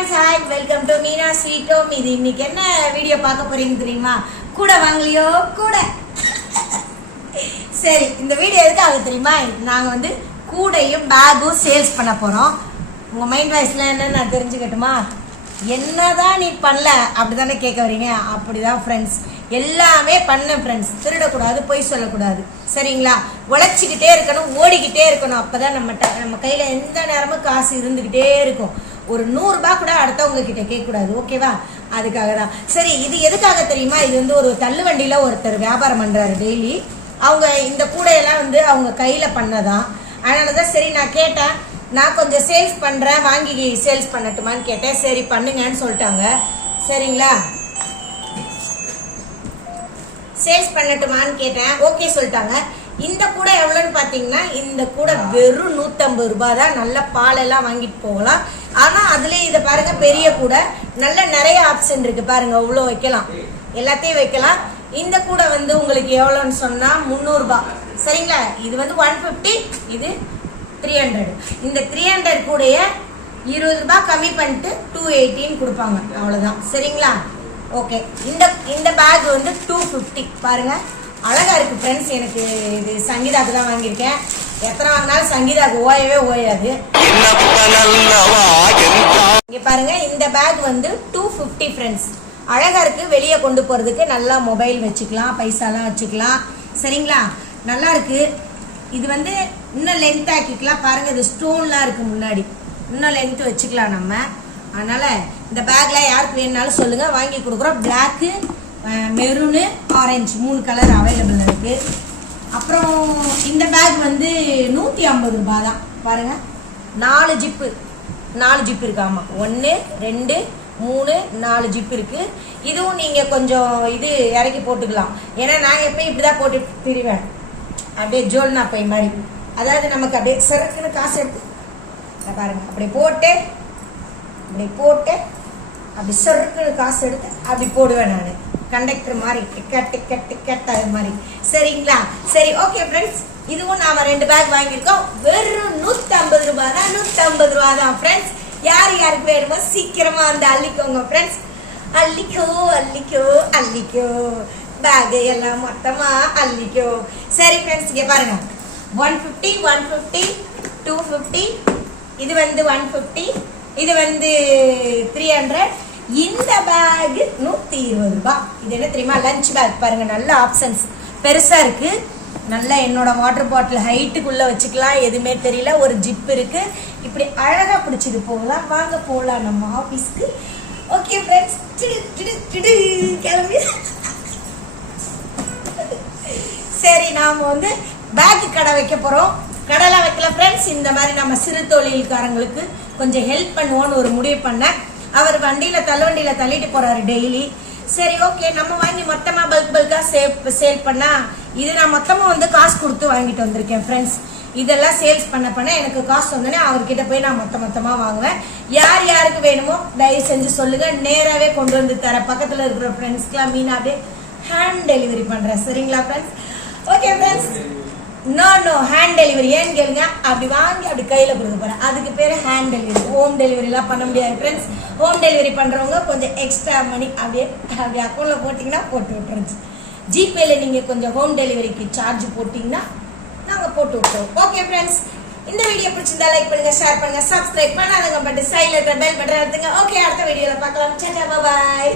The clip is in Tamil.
Friends hi welcome to Meena sweet home இது இன்னைக்கு என்ன வீடியோ பார்க்க போறீங்க தெரியுமா? கூட வாங்கலையோ? கூட. சரி இந்த வீடியோ எதுக்காக தெரியுமா? நாங்கள் வந்து கூடையும் பேகும் சேல்ஸ் பண்ண போகிறோம் உங்கள் மைண்ட் வாய்ஸில் என்னன்னு நான் தெரிஞ்சுக்கட்டுமா? என்னதான் நீ பண்ணல அப்படிதானே கேட்க வரீங்க? அப்படிதான் ஃப்ரெண்ட்ஸ் எல்லாமே பண்ண ஃப்ரெண்ட்ஸ் திருடக்கூடாது பொய் சொல்லக்கூடாது. சரிங்களா? உழைச்சிக்கிட்டே இருக்கணும் ஓடிக்கிட்டே இருக்கணும். அப்போதான் நம்ம நம்ம கையில் எந்த நேரமும் காசு இருந்துக்கிட்டே இருக்கும். ஒரு நூறுரூபா கூட அடுத்தவங்க கிட்ட கேட்கக்கூடாது ஓகேவா அதுக்காக தான் சரி இது எதுக்காக தெரியுமா? இது வந்து ஒரு தள்ளுவண்டியில் ஒருத்தர் வியாபாரம் பண்ணுறாரு டெய்லி அவங்க இந்த கூடையெல்லாம் வந்து அவங்க கையில் பண்ணதான். அதனால தான் சரி நான் கேட்டேன். நான் கொஞ்சம் சேல்ஸ் பண்ணுறேன் வாங்கி சேல்ஸ் பண்ணட்டுமான்னு கேட்டேன். சரி பண்ணுங்கன்னு சொல்லிட்டாங்க. சரிங்களா? சேல்ஸ் பண்ணட்டுமான்னு கேட்டேன். ஓகே சொல்லிட்டாங்க. இந்த கூடை எவ்வளோன்னு பார்த்தீங்கன்னா இந்த கூடை வெறும் நூற்றம்பது ரூபாய் தான். நல்ல பாலெல்லாம் வாங்கிட்டு போகலாம். ஆனால் அதுல இதை பாருங்க பெரிய கூடை. நல்ல நிறைய ஆப்ஷன் இருக்கு. பாருங்க அவ்வளோ வைக்கலாம். எல்லாத்தையும் வைக்கலாம். இந்த கூடை வந்து உங்களுக்கு எவ்வளோன்னு சொன்னால் முந்நூறுபா. சரிங்களா? இது வந்து ஒன் ஃபிஃப்டி இது த்ரீ ஹண்ட்ரட் இந்த த்ரீ ஹண்ட்ரட் கூடைய இருபது ரூபாய் கம்மி பண்ணிட்டு டூ எயிட்டின்னு கொடுப்பாங்க. அவ்வளோதான் சரிங்களா? ஓகே இந்த இந்த பேக் வந்து டூ ஃபிஃப்டி பாருங்க. அழகா இருக்கு ஃப்ரெண்ட்ஸ் எனக்கு இது சங்கீதாக்கு தான் வாங்கியிருக்கேன். எத்தனை வாங்கினாலும் சங்கீதாக்கு ஓயவே ஓயாது. இங்க பாருங்க இந்த பேக் வந்து டூ ஃபிஃப்டி ஃப்ரெண்ட்ஸ் அழகா இருக்கு வெளியே கொண்டு போறதுக்கு நல்லா மொபைல் வச்சுக்கலாம் பைசாலாம் வச்சுக்கலாம். சரிங்களா? நல்லா இருக்கு. இது வந்து இன்னும் லென்த் ஆக்கிக்கலாம் பாருங்க இது ஸ்டோன்லாம் இருக்கு முன்னாடி. இன்னும் லென்த் வச்சுக்கலாம் நம்ம. அதனால இந்த பேக்ல யாருக்கு வேணுனாலும் சொல்லுங்க. வாங்கி கொடுக்குறோம். பிளாக்கு மெரூனு ஆரஞ்சு மூணு கலர் அவைலபிள் இருக்கு. அப்புறம் இந்த பேக் வந்து நூற்றி ஐம்பது ரூபாய் தான் பாருங்க. நாலு ஜிப்பு நாலு ஜிப் இருக்கு ஆமாம் ஒன்று ரெண்டு மூணு நாலு ஜிப் இருக்கு. இதுவும் நீங்கள் கொஞ்சம் இது இறக்கி போட்டுக்கலாம். ஏன்னா நான் எப்பயும் இப்படி தான் போட்டு திரிவேன். அப்படியே ஜோல்னா பை மாதிரி. அதாவது நமக்கு அப்படியே சிறக்குன்னு காசு எடுத்து. பாருங்க. அப்படி போட்டு இப்படி போட்டு அப்படி சொருக்குன்னு காசு எடுத்து அப்படி போடுவேன் நான். கண்டக்டர் மாதிரி டிக்கெட் டிக்கெட் டிக்கெட் அது மாதிரி. சரிங்களா? சரி ஓகே ஃப்ரெண்ட்ஸ் ரெண்டு பேக் வாங்கியிருக்கோம். வெறும் நூற்றி ஐம்பது ரூபாய் தான் நூற்றி ஐம்பது ரூபா தான் ஃப்ரெண்ட்ஸ் யார் யாருக்கு வேணுமோ சீக்கிரமாக வந்து அள்ளிக்கோங்க ஃப்ரெண்ட்ஸ் அள்ளிக்கோ அள்ளிக்கோ அள்ளிக்கோ. பேக் எல்லாம் மொத்தமாக அள்ளிக்கோ. சரி ஃப்ரெண்ட்ஸ் இங்கே பாருங்க. One fifty one fifty two fifty இது வந்து ஒன் ஃபிஃப்டி இது வந்து த்ரீ ஹண்ட்ரட் இந்த பேக் நூற்றி இருபது ரூபாய். இது என்ன தெரியுமா? லஞ்ச் பேக் பாருங்க நல்ல ஆப்ஷன்ஸ் பெருசாக இருக்குது நல்லா என்னோட வாட்டர் பாட்டில் ஹைட்டுக்குள்ளே வச்சுக்கலாம். எதுவுமே தெரியல. ஒரு ஜிப் இருக்குது இப்படி அழகாக பிடிச்சிட்டு போகலாம். வாங்க போகலாம் நம்ம ஆஃபீஸ்க்கு ஓகே ஃப்ரெண்ட்ஸ் கிளம்பி. சரி நாம வந்து பேக்கு கடை வைக்க போகிறோம் கடைலாம் வைக்கல ஃப்ரெண்ட்ஸ் இந்த மாதிரி நம்ம சிறு தொழில்காரங்களுக்கு கொஞ்சம் ஹெல்ப் பண்ணுவோன்னு ஒரு முடிவு பண்ணேன். அவர் வண்டியில் தள்ளுவண்டியில் தள்ளிட்டு போகிறாரு டெய்லி சரி ஓகே நம்ம வாங்கி மொத்தமா பல்க் பல்கா சேல் சேல் பண்ணா இது நான் மொத்தமா வந்து காசு கொடுத்து வாங்கிட்டு வந்திருக்கேன் ஃப்ரெண்ட்ஸ் இதெல்லாம் சேல்ஸ் பண்ண பண்ண எனக்கு காசு வந்தோடனே அவர்கிட்ட போய் நான் மொத்த மொத்தமா வாங்குவேன். யார் யாருக்கு வேணுமோ தயவு செஞ்சு சொல்லுங்க. நேராவே கொண்டு வந்து தர பக்கத்துல இருக்கிற ஃப்ரெண்ட்ஸ்க்குலாம் மீனா அப்படியே ஹேண்ட் டெலிவரி பண்றேன். சரிங்களா friends okay friends no no hand delivery ஏன்னு கேளுங்க அப்படி வாங்கி அப்படி கையில் கொடுக்க போகிறேன் அதுக்கு பேர் ஹேண்ட் டெலிவரி ஹோம் டெலிவரிலாம் பண்ண முடியாது ஃப்ரெண்ட்ஸ் ஹோம் டெலிவரி பண்ணுறவங்க கொஞ்சம் எக்ஸ்ட்ரா மணி அப்படியே அப்படி அக்கௌண்ட்டில் போட்டிங்கன்னா போட்டு விட்டுருச்சு. ஜிபேல நீங்கள் கொஞ்சம் ஹோம் டெலிவரிக்கு சார்ஜ் போட்டிங்கன்னா நாங்கள் போட்டு விட்டுருவோம். ஓகே ஃப்ரெண்ட்ஸ் இந்த வீடியோ பிடிச்சிருந்தா லைக் பண்ணுங்க ஷேர் பண்ணுங்க சப்ஸ்கிரைப் பண்ணாதங்க. பட் சைடில் பெல் பட்டன் எடுத்துங்க ஓகே அடுத்த வீடியோவில் பார்க்கலாம். பாய்